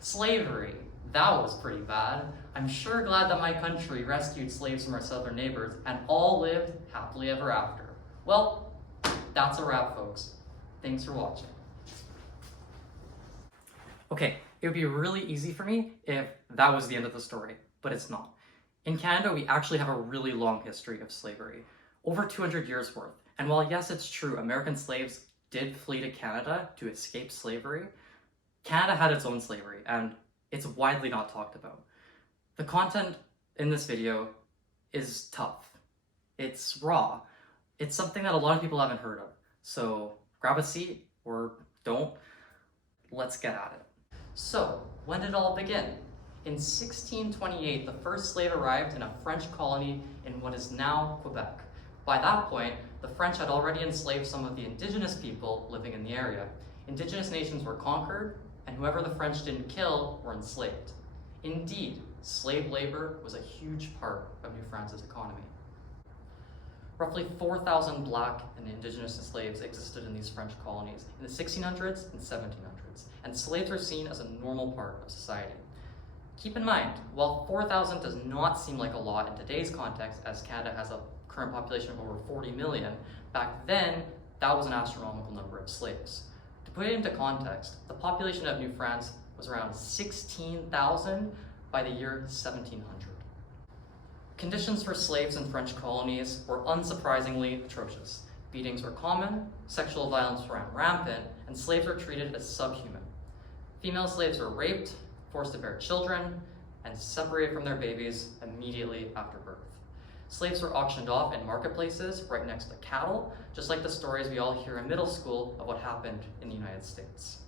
Slavery. That was pretty bad. I'm sure glad that my country rescued slaves from our southern neighbors and all lived happily ever after. Well, that's a wrap, folks. Thanks for watching. Okay, it would be really easy for me if that was the end of the story, but it's not. In Canada, we actually have a really long history of slavery, over 200 years worth. And while yes, it's true, American slaves did flee to Canada to escape slavery, Canada had its own slavery, and it's widely not talked about. The content in this video is tough. It's raw. It's something that a lot of people haven't heard of. So grab a seat, or don't. Let's get at it. So, when did it all begin? In 1628, the first slave arrived in a French colony in what is now Quebec. By that point, the French had already enslaved some of the Indigenous people living in the area. Indigenous nations were conquered, and whoever the French didn't kill were enslaved. Indeed, slave labor was a huge part of New France's economy. Roughly 4,000 Black and Indigenous slaves existed in these French colonies in the 1600s and 1700s, and slaves were seen as a normal part of society. Keep in mind, while 4,000 does not seem like a lot in today's context, as Canada has a current population of over 40 million, back then, that was an astronomical number of slaves. To put it into context, the population of New France was around 16,000 by the year 1700. Conditions for slaves in French colonies were unsurprisingly atrocious. Beatings were common, sexual violence ran rampant, and slaves were treated as subhuman. Female slaves were raped, forced to bear children, and separated from their babies immediately after birth. Slaves were auctioned off in marketplaces right next to cattle, just like the stories we all hear in middle school of what happened in the United States.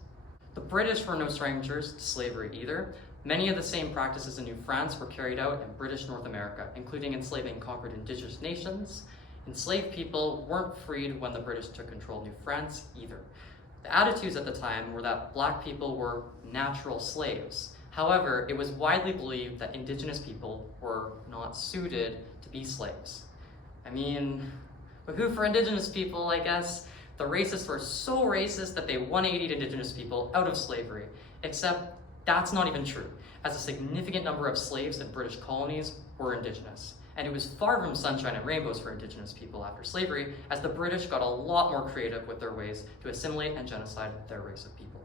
The British were no strangers to slavery either. Many of the same practices in New France were carried out in British North America, including enslaving conquered Indigenous nations. Enslaved people weren't freed when the British took control of New France either. The attitudes at the time were that Black people were natural slaves. However, it was widely believed that Indigenous people were not suited to be slaves. I mean, but who for Indigenous people, I guess? The racists were so racist that they 180'd Indigenous people out of slavery, except that's not even true, as a significant number of slaves in British colonies were Indigenous. And it was far from sunshine and rainbows for Indigenous people after slavery, as the British got a lot more creative with their ways to assimilate and genocide their race of people.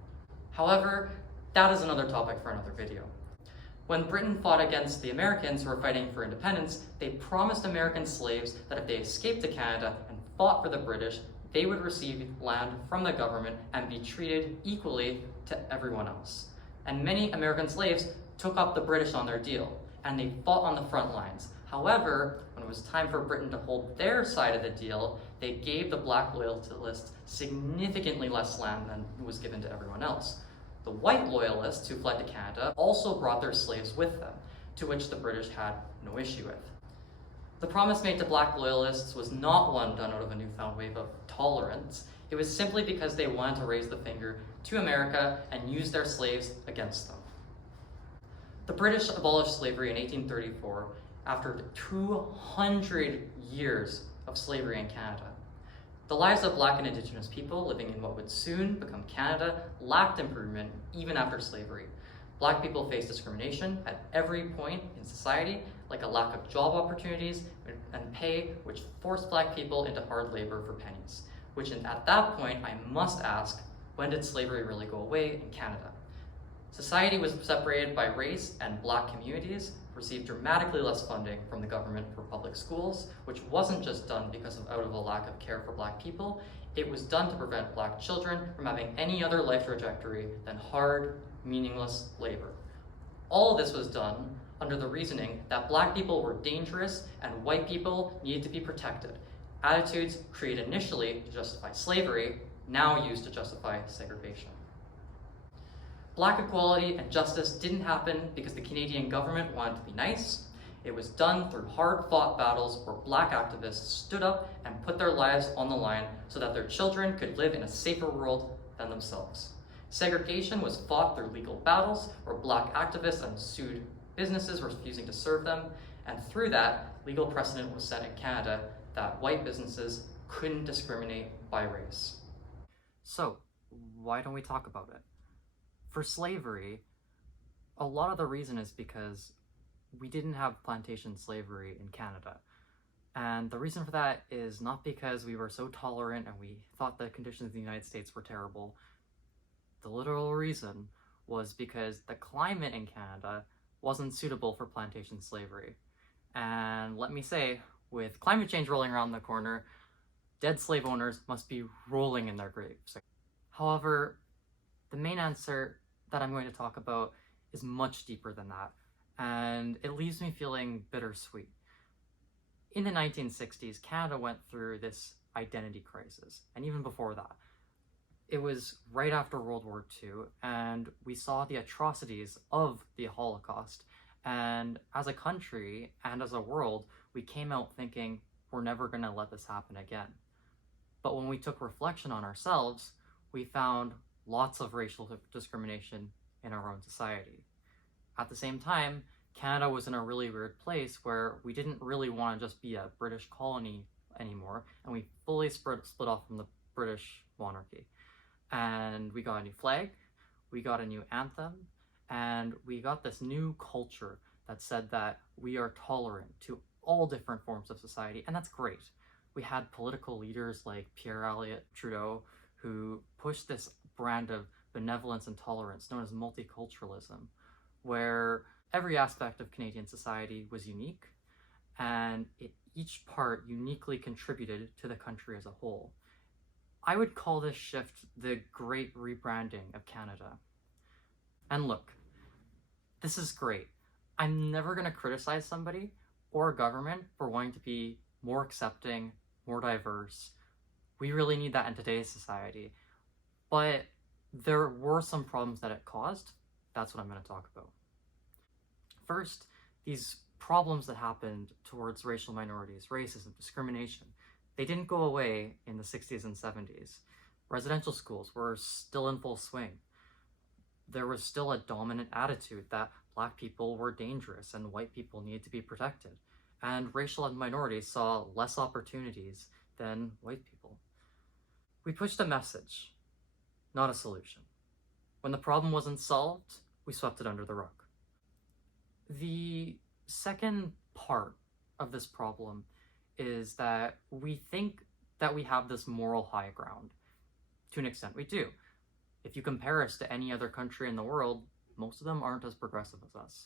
However, that is another topic for another video. When Britain fought against the Americans who were fighting for independence, they promised American slaves that if they escaped to Canada and fought for the British, they would receive land from the government and be treated equally to everyone else. And many American slaves took up the British on their deal, and they fought on the front lines. However, when it was time for Britain to hold their side of the deal, they gave the Black loyalists significantly less land than was given to everyone else. The white loyalists who fled to Canada also brought their slaves with them, to which the British had no issue with. The promise made to Black loyalists was not one done out of a newfound wave of tolerance. It was simply because they wanted to raise the finger to America and use their slaves against them. The British abolished slavery in 1834 after 200 years of slavery in Canada. The lives of Black and Indigenous people living in what would soon become Canada lacked improvement even after slavery. Black people faced discrimination at every point in society, like a lack of job opportunities and pay, which forced Black people into hard labor for pennies. Which at that point, I must ask, when did slavery really go away in Canada? Society was separated by race, and Black communities received dramatically less funding from the government for public schools, which wasn't just done because of out of a lack of care for Black people. It was done to prevent Black children from having any other life trajectory than hard, meaningless labor. All of this was done under the reasoning that Black people were dangerous and white people needed to be protected. Attitudes created initially to justify slavery, now used to justify segregation. Black equality and justice didn't happen because the Canadian government wanted to be nice. It was done through hard-fought battles where Black activists stood up and put their lives on the line so that their children could live in a safer world than themselves. Segregation was fought through legal battles where Black activists sued businesses refusing to serve them, and through that, legal precedent was set in Canada that white businesses couldn't discriminate by race. So, why don't we talk about it? For slavery, A lot of the reason is because we didn't have plantation slavery in Canada. And the reason for that is not because we were so tolerant and we thought the conditions in the United States were terrible. The literal reason was because the climate in Canada wasn't suitable for plantation slavery. And let me say, with climate change rolling around the corner, dead slave owners must be rolling in their graves. However, the main answer that I'm going to talk about is much deeper than that, and it leaves me feeling bittersweet. In the 1960s, Canada went through this identity crisis, and even before that. It was right after World War II, and we saw the atrocities of the Holocaust, and as a country and as a world, we came out thinking we're never going to let this happen again. But when we took reflection on ourselves, we found lots of racial discrimination in our own society. At the same time, Canada was in a really weird place where we didn't really want to just be a British colony anymore, and we fully split off from the British monarchy. And we got a new flag, we got a new anthem, and we got this new culture that said that we are tolerant to all different forms of society, and that's great. We had political leaders like Pierre Elliott Trudeau who pushed this brand of benevolence and tolerance known as multiculturalism, where every aspect of Canadian society was unique, and each part uniquely contributed to the country as a whole. I would call this shift the great rebranding of Canada. And look, this is great. I'm never going to criticize somebody or a government for wanting to be more accepting, more diverse. We really need that in today's society. But there were some problems that it caused. That's what I'm going to talk about. First, these problems that happened towards racial minorities, racism, discrimination, they didn't go away in the 60s and 70s. Residential schools were still in full swing. There was still a dominant attitude that Black people were dangerous and white people needed to be protected. And racial minorities saw less opportunities than white people. We pushed a message, not a solution. When the problem wasn't solved, we swept it under the rug. The second part of this problem is that we think that we have this moral high ground. To an extent, we do. If you compare us to any other country in the world, most of them aren't as progressive as us.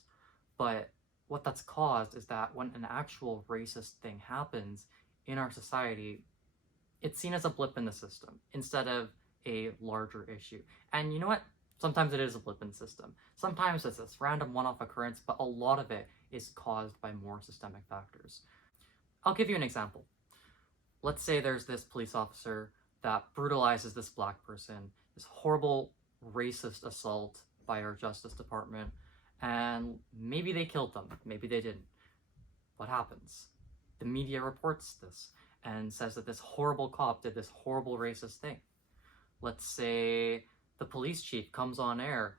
But what that's caused is that when an actual racist thing happens in our society, it's seen as a blip in the system instead of a larger issue. And you know what? Sometimes it is a blip in the system. Sometimes it's this random one-off occurrence, but a lot of it is caused by more systemic factors. I'll give you an example. Let's say there's this police officer that brutalizes this Black person, this horrible racist assault by our Justice Department, and maybe they killed them, maybe they didn't. What happens? The media reports this and says that this horrible cop did this horrible racist thing. Let's say the police chief comes on air,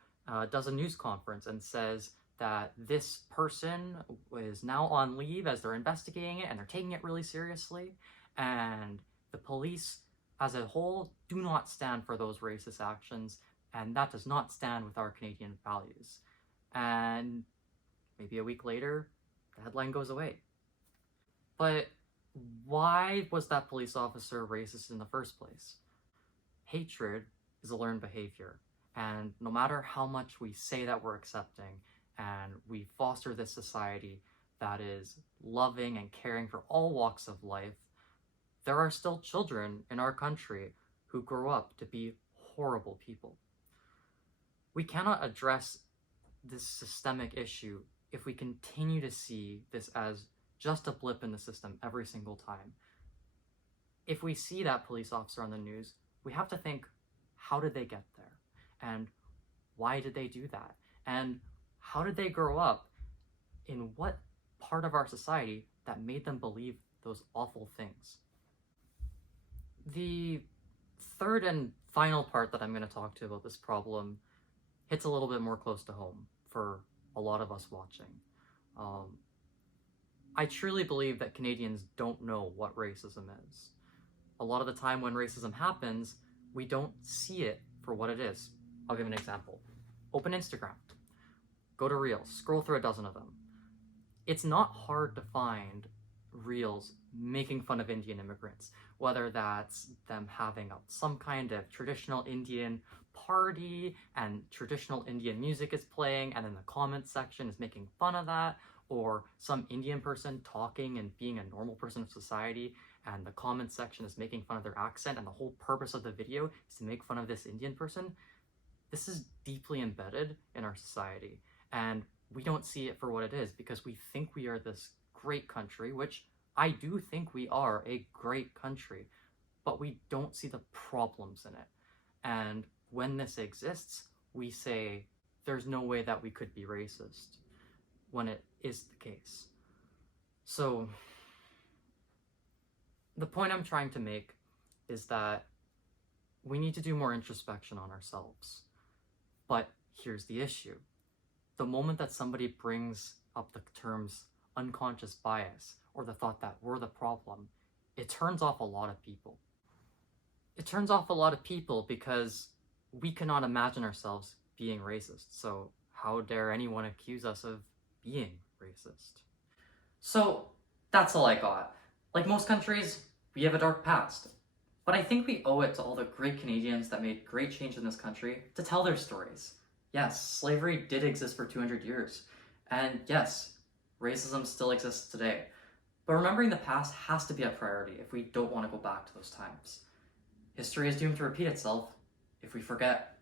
does a news conference and says that this person is now on leave as they're investigating it and they're taking it really seriously, and the police as a whole do not stand for those racist actions, and that does not stand with our Canadian values. And maybe a week later, the headline goes away. But why was that police officer racist in the first place? Hatred is a learned behavior, and no matter how much we say that we're accepting and we foster this society that is loving and caring for all walks of life, there are still children in our country who grow up to be horrible people. We cannot address this systemic issue if we continue to see this as just a blip in the system every single time. If we see that police officer on the news, we have to think, how did they get there? And why did they do that? And how did they grow up? In what part of our society that made them believe those awful things? The third and final part that I'm going to talk to about this problem hits a little bit more close to home for a lot of us watching. I truly believe that Canadians don't know what racism is. A lot of the time when racism happens, we don't see it for what it is. I'll give an example. Open Instagram. Go to Reels, scroll through a dozen of them. It's not hard to find Reels making fun of Indian immigrants, whether that's them having some kind of traditional Indian party and traditional Indian music is playing and then the comments section is making fun of that, or some Indian person talking and being a normal person of society and the comments section is making fun of their accent and the whole purpose of the video is to make fun of this Indian person. This is deeply embedded in our society, and we don't see it for what it is because we think we are this great country, which I do think we are a great country, but we don't see the problems in it. And when this exists, we say there's no way that we could be racist when it is the case. So the point I'm trying to make is that we need to do more introspection on ourselves. But here's the issue. The moment that somebody brings up the terms unconscious bias or the thought that we're the problem, it turns off a lot of people. It turns off a lot of people because we cannot imagine ourselves being racist. So how dare anyone accuse us of being racist? So that's all I got. Like most countries, we have a dark past. But I think we owe it to all the great Canadians that made great change in this country to tell their stories. Yes, slavery did exist for 200 years. And yes, racism still exists today. But remembering the past has to be a priority if we don't want to go back to those times. History is doomed to repeat itself if we forget.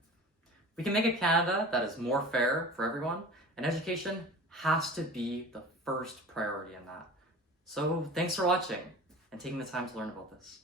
We can make a Canada that is more fair for everyone, and education has to be the first priority in that. So thanks for watching and taking the time to learn about this.